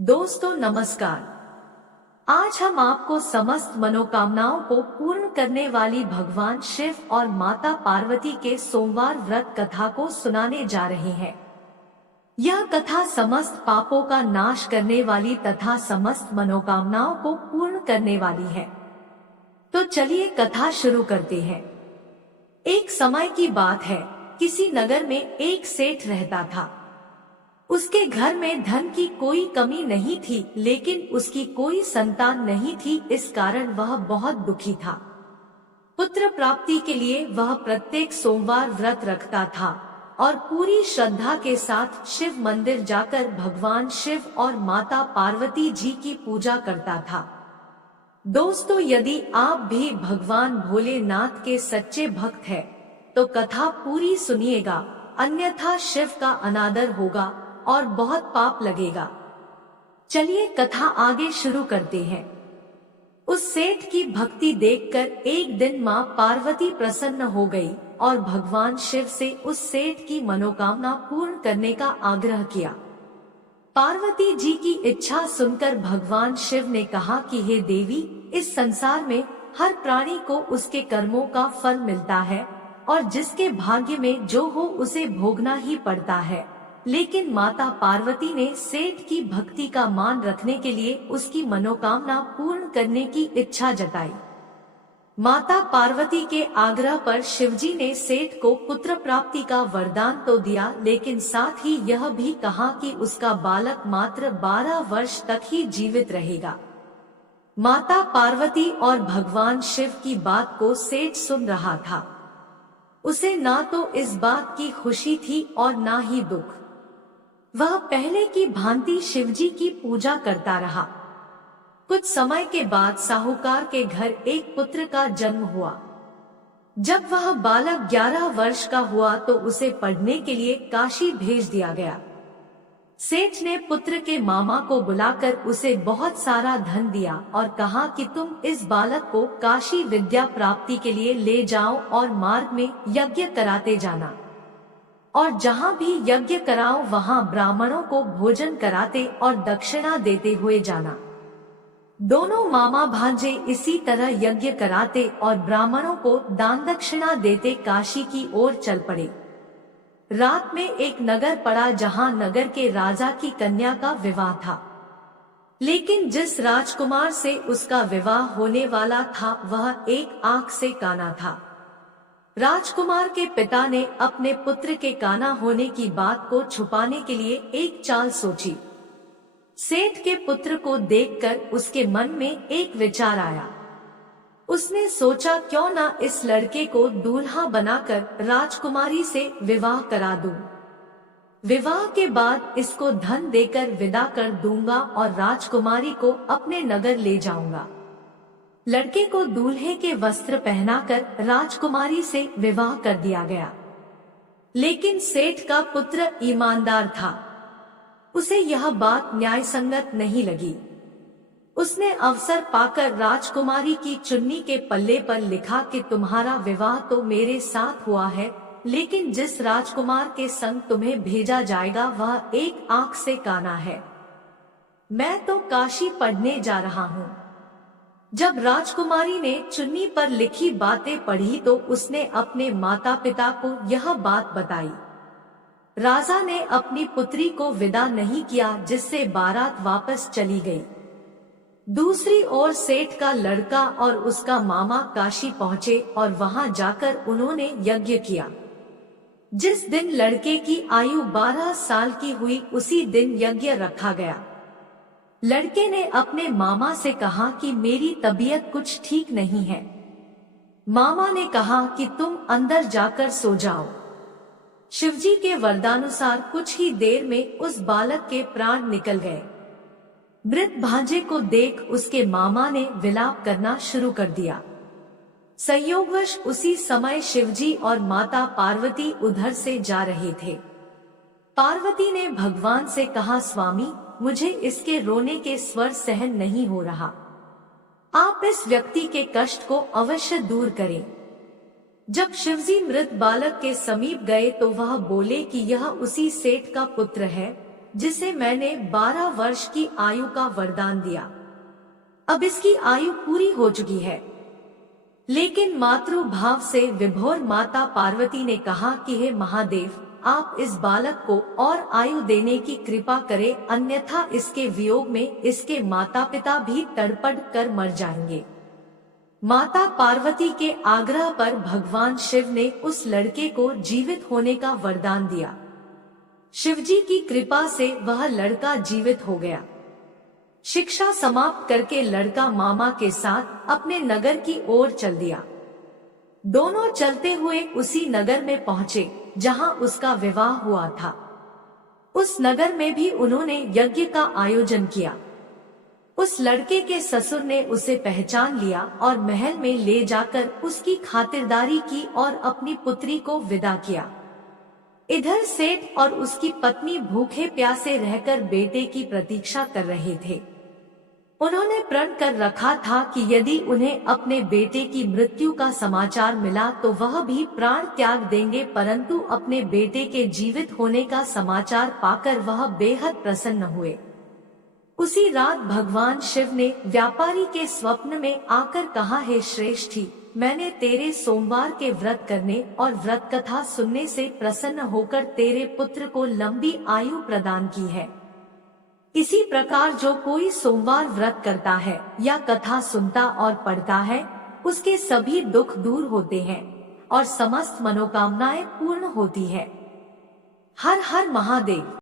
दोस्तों नमस्कार। आज हम आपको समस्त मनोकामनाओं को पूर्ण करने वाली भगवान शिव और माता पार्वती के सोमवार व्रत कथा को सुनाने जा रहे हैं। यह कथा समस्त पापों का नाश करने वाली तथा समस्त मनोकामनाओं को पूर्ण करने वाली है। तो चलिए कथा शुरू करते हैं। एक समय की बात है, किसी नगर में एक सेठ रहता था। उसके घर में धन की कोई कमी नहीं थी, लेकिन उसकी कोई संतान नहीं थी। इस कारण वह बहुत दुखी था। पुत्र प्राप्ति के लिए वह प्रत्येक सोमवार व्रत रखता था और पूरी श्रद्धा के साथ शिव मंदिर जाकर भगवान शिव और माता पार्वती जी की पूजा करता था। दोस्तों, यदि आप भी भगवान भोलेनाथ के सच्चे भक्त हैं, तो कथा पूरी सुनिएगा, अन्यथा शिव का अनादर होगा और बहुत पाप लगेगा। चलिए कथा आगे शुरू करते हैं। उस सेठ की भक्ति देखकर एक दिन मां पार्वती प्रसन्न हो गई और भगवान शिव से उस सेठ की मनोकामना पूर्ण करने का आग्रह किया। पार्वती जी की इच्छा सुनकर भगवान शिव ने कहा कि हे देवी, इस संसार में हर प्राणी को उसके कर्मों का फल मिलता है और जिसके भाग्य में जो हो उसे भोगना ही पड़ता है। लेकिन माता पार्वती ने सेठ की भक्ति का मान रखने के लिए उसकी मनोकामना पूर्ण करने की इच्छा जताई। माता पार्वती के आग्रह पर शिवजी ने सेठ को पुत्र प्राप्ति का वरदान तो दिया, लेकिन साथ ही यह भी कहा कि उसका बालक मात्र 12 वर्ष तक ही जीवित रहेगा। माता पार्वती और भगवान शिव की बात को सेठ सुन रहा था। उसे ना तो इस बात की खुशी थी और ना ही दुख। वह पहले की भांति शिवजी की पूजा करता रहा। कुछ समय के बाद साहूकार के घर एक पुत्र का जन्म हुआ। जब वह बालक 11 वर्ष का हुआ तो उसे पढ़ने के लिए काशी भेज दिया गया। सेठ ने पुत्र के मामा को बुलाकर उसे बहुत सारा धन दिया और कहा कि तुम इस बालक को काशी विद्या प्राप्ति के लिए ले जाओ और मार्ग में यज्ञ कराते जाना, और जहाँ भी यज्ञ कराओ वहाँ ब्राह्मणों को भोजन कराते और दक्षिणा देते हुए जाना। दोनों मामा भांजे इसी तरह यज्ञ कराते और ब्राह्मणों को दान दक्षिणा देते काशी की ओर चल पड़े। रात में एक नगर पड़ा जहाँ नगर के राजा की कन्या का विवाह था, लेकिन जिस राजकुमार से उसका विवाह होने वाला था वह एक आंख से काना था। राजकुमार के पिता ने अपने पुत्र के काना होने की बात को छुपाने के लिए एक चाल सोची। सेठ के पुत्र को देखकर उसके मन में एक विचार आया। उसने सोचा, क्यों ना इस लड़के को दूल्हा बनाकर राजकुमारी से विवाह करा दूं। विवाह के बाद इसको धन देकर विदा कर दूंगा और राजकुमारी को अपने नगर ले जाऊंगा। लड़के को दूल्हे के वस्त्र पहनाकर राजकुमारी से विवाह कर दिया गया। लेकिन सेठ का पुत्र ईमानदार था। उसे यह बात न्यायसंगत नहीं लगी। उसने अवसर पाकर राजकुमारी की चुन्नी के पल्ले पर लिखा कि तुम्हारा विवाह तो मेरे साथ हुआ है, लेकिन जिस राजकुमार के संग तुम्हें भेजा जाएगा वह एक आंख से काना है। मैं तो काशी पढ़ने जा रहा हूँ। जब राजकुमारी ने चुन्नी पर लिखी बातें पढ़ी तो उसने अपने माता पिता को यह बात बताई। राजा ने अपनी पुत्री को विदा नहीं किया, जिससे बारात वापस चली गई। दूसरी ओर सेठ का लड़का और उसका मामा काशी पहुँचे और वहां जाकर उन्होंने यज्ञ किया। जिस दिन लड़के की आयु 12 साल की हुई उसी दिन यज्ञ रखा गया। लड़के ने अपने मामा से कहा कि मेरी तबीयत कुछ ठीक नहीं है। मामा ने कहा कि तुम अंदर जाकर सो जाओ। शिवजी के वरदानुसार कुछ ही देर में उस बालक के प्राण निकल गए। मृत भांजे को देख उसके मामा ने विलाप करना शुरू कर दिया। संयोगवश उसी समय शिवजी और माता पार्वती उधर से जा रहे थे। पार्वती ने भगवान से कहा, स्वामी, मुझे इसके रोने के स्वर सहन नहीं हो रहा। आप इस व्यक्ति के कष्ट को अवश्य दूर करें। जब शिवजी मृत बालक के समीप गए तो वह बोले कि यह उसी सेठ का पुत्र है जिसे मैंने 12 वर्ष की आयु का वरदान दिया। अब इसकी आयु पूरी हो चुकी है। लेकिन मातृभाव से विभोर माता पार्वती ने कहा कि हे महादेव, आप इस बालक को और आयु देने की कृपा करें, अन्यथा इसके वियोग में इसके माता पिता भी तड़पड़ कर मर जाएंगे। माता पार्वती के आग्रह पर भगवान शिव ने उस लड़के को जीवित होने का वरदान दिया। शिवजी की कृपा से वह लड़का जीवित हो गया। शिक्षा समाप्त करके लड़का मामा के साथ अपने नगर की ओर चल दिया। दोनों चलते हुए उसी नगर में पहुँचे जहाँ उसका विवाह हुआ था। उस नगर में भी उन्होंने यज्ञ का आयोजन किया। उस लड़के के ससुर ने उसे पहचान लिया और महल में ले जाकर उसकी खातिरदारी की और अपनी पुत्री को विदा किया। इधर सेठ और उसकी पत्नी भूखे प्यासे रहकर बेटे की प्रतीक्षा कर रहे थे। उन्होंने प्रण कर रखा था कि यदि उन्हें अपने बेटे की मृत्यु का समाचार मिला तो वह भी प्राण त्याग देंगे, परंतु अपने बेटे के जीवित होने का समाचार पाकर वह बेहद प्रसन्न हुए। उसी रात भगवान शिव ने व्यापारी के स्वप्न में आकर कहा, हे श्रेष्ठी, मैंने तेरे सोमवार के व्रत करने और व्रत कथा सुनने से प्रसन्न होकर तेरे पुत्र को लंबी आयु प्रदान की है। इसी प्रकार जो कोई सोमवार व्रत करता है या कथा सुनता और पढ़ता है, उसके सभी दुख दूर होते हैं और समस्त मनोकामनाएं पूर्ण होती है। हर हर महादेव।